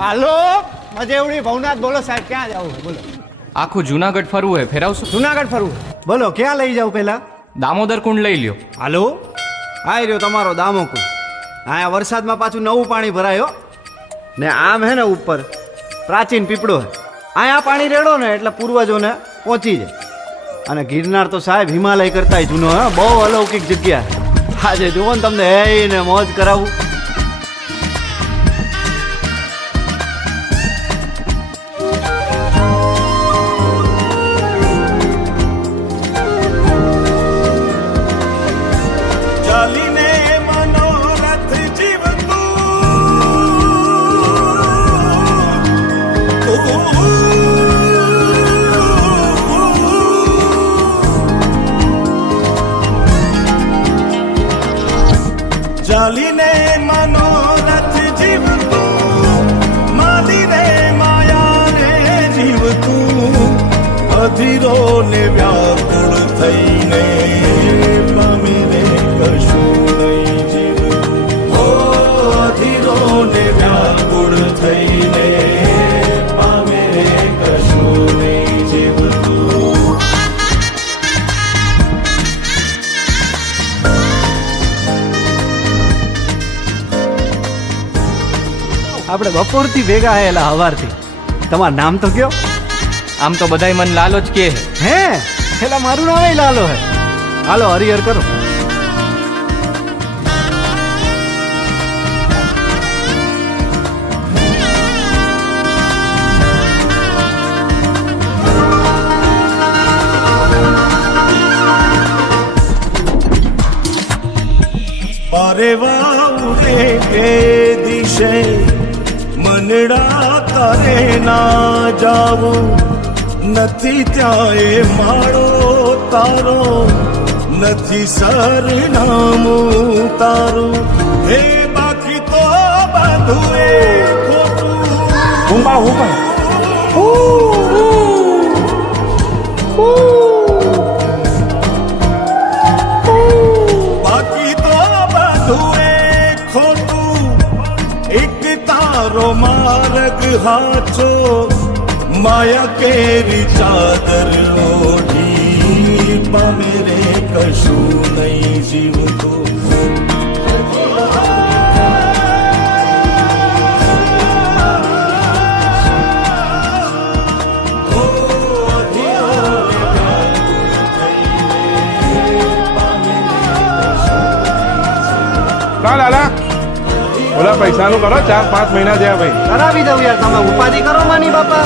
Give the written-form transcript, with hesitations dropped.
હાલો મજેવડી ભવનાથ બોલો સાહેબ, ક્યાં જવું બોલો? આખું જુનાગઢ ફરવું હે, ફેરાવશો? જુનાગઢ ફરવું બોલો, ક્યાં લઈ જાવ પેલા? દામોદર કુંડ લઈ લ્યો. હાલો આઈ રહ્યો તમારો દામોકુંડ. અહીંયા વરસાદમાં પાછું નવું પાણી ભરાયો ને આમ હે ને ઉપર પ્રાચીન પીપળો હે. અહીંયા પાણી રેડો ને એટલે પૂર્વજોને પહોંચી જાય. અને ગિરનાર તો સાહેબ હિમાલય કરતાંય જૂનો હે, બહુ અલૌકિક જગ્યા. આજે જુઓ ને તમને હે ને મોજ કરાવું. ચાલીને મનોરથ જીવતું, માલીને માયાને જીવતું, અધીરો ને વ્યાકુળ થઈને પામીને કશું નહીં જીવતું. ઓ અધીરો ને વ્યાકુળ થઈને પામીને કશું નહીં જીવતું. આપણે બપોરથી ભેગા આયેલા હવારથી. તમારું નામ તો કયો? આમ તો બધાય મન લાલો જ કે હે પેલા મારું નામ લાલો હે. હાલો હરિહર કરો. અરે વાઉરે એ દિશે મનડા તારે ના જાવું, નથી ત્યાં એ માળો તારો, નથી સરનામું તારું. હે બાકી તો બધું એ ખોટું. બાકી તો બધું એ ખોટું, એક તારો માર્ગ હાચો, માયા કેરી ચાદર ઓઢી પામે રે કશું નહીં જીવતું. લાલા ઓલા પૈસાનું કરો, 4-5 મહિના થયા ભાઈ. કરાવી દઉં યાર, તમે ઉપાધિ કરો માની બાપા.